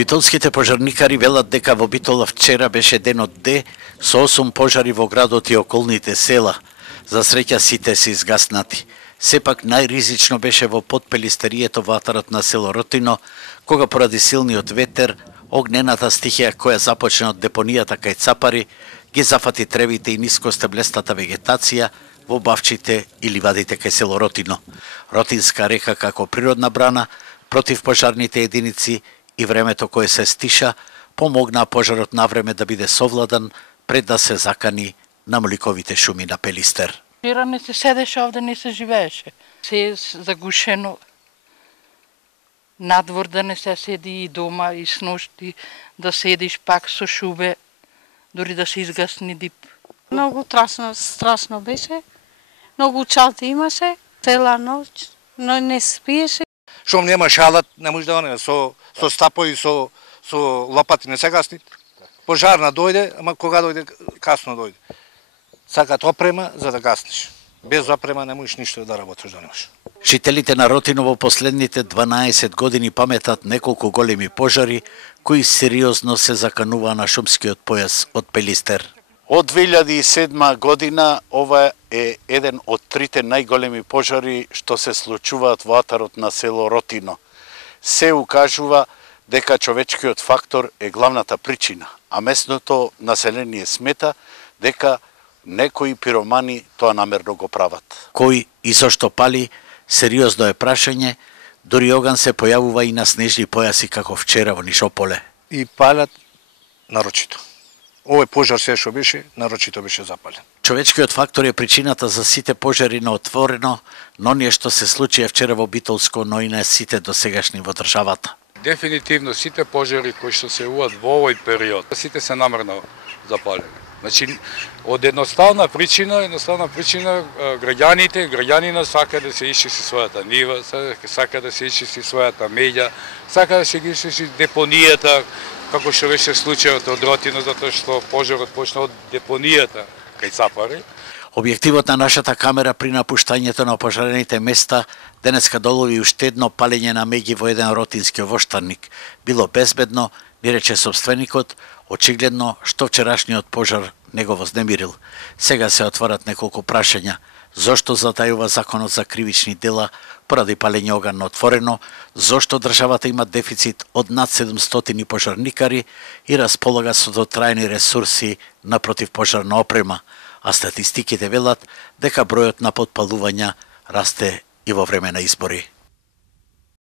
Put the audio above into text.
Битолските пожарникари велат дека во Битола вчера беше денот Д со 8 пожари во градот и околните села. За среќа сите се изгаснати. Сепак најризично беше во Подпелистерието во атарот на село Ротино, кога поради силниот ветер, огнената стихија која започна од депонијата кај Цапари, ги зафати тревите и нискостеблестата вегетација во бавчите и ливадите кај село Ротино. Ротинска река како природна брана против пожарните единици и времето кое се стиша, помогнаа пожарот навреме да биде совладан пред да се закани на мликовите шуми на Пелистер. Не се седеше овде, не се живееше. Се е загушено. Надвор да не се седи и дома, и сношти да седиш пак со шубе, дори да се изгасни дип. Многу страшно беше. Многу чалти имаше, цела ноќ, но не спиеше. Шом нема шалат, не може да со стапои, со лопати не се гасни. Пожарна дојде, ама кога дојде, касно дојде. Сакат опрема за да гаснеш. Без опрема не можеш ништо да работиш да немаш. Жителите на Ротино во последните 12 години паметат неколку големи пожари кои сериозно се закануваа на шумскиот појас од Пелистер. Од 2007 година ова е еден од трите најголеми пожари што се случуваат во атарот на село Ротино. Се укажува дека човечкиот фактор е главната причина, а местното население смета дека некои пиромани тоа намерно го прават. Кој и зошто пали, сериозно е прашање, дури оган се појавува и на снежни појаси како вчера во Нишополе. И палат нарочито. Овој пожар се што беше, нарочито беше запален. Човечкиот фактор е причината за сите пожари на отворено, но оние што се случија вчера во Битолско, но и на сите досегашни во државата. Дефинитивно сите пожари кои што се јавуваат во овој период, сите се намерно запалени. Значи, од едноставна причина граѓанина сака да се исчисти својата нива, сака да се исчисти својата меѓа, сака да се ги исчисти депонијата, како што беше случајот од Ротино, затоа што пожарот почна од депонијата кај Цапари. Објективот на нашата камера при напуштањето на пожарените места денеска долови уште едно палење на меѓи во еден ротински воштарник. Било безбедно, ни рече собственикот, очигледно што вчерашниот пожар не го вознемирил. Сега се отварат неколку прашања. Зошто затајува законот за кривични дела поради палење оган на отворено, зошто државата има дефицит од над 700 пожарникари и располага со дотрајни ресурси на противпожарна опрема, а статистиките велат дека бројот на потпалувања расте и во време на избори.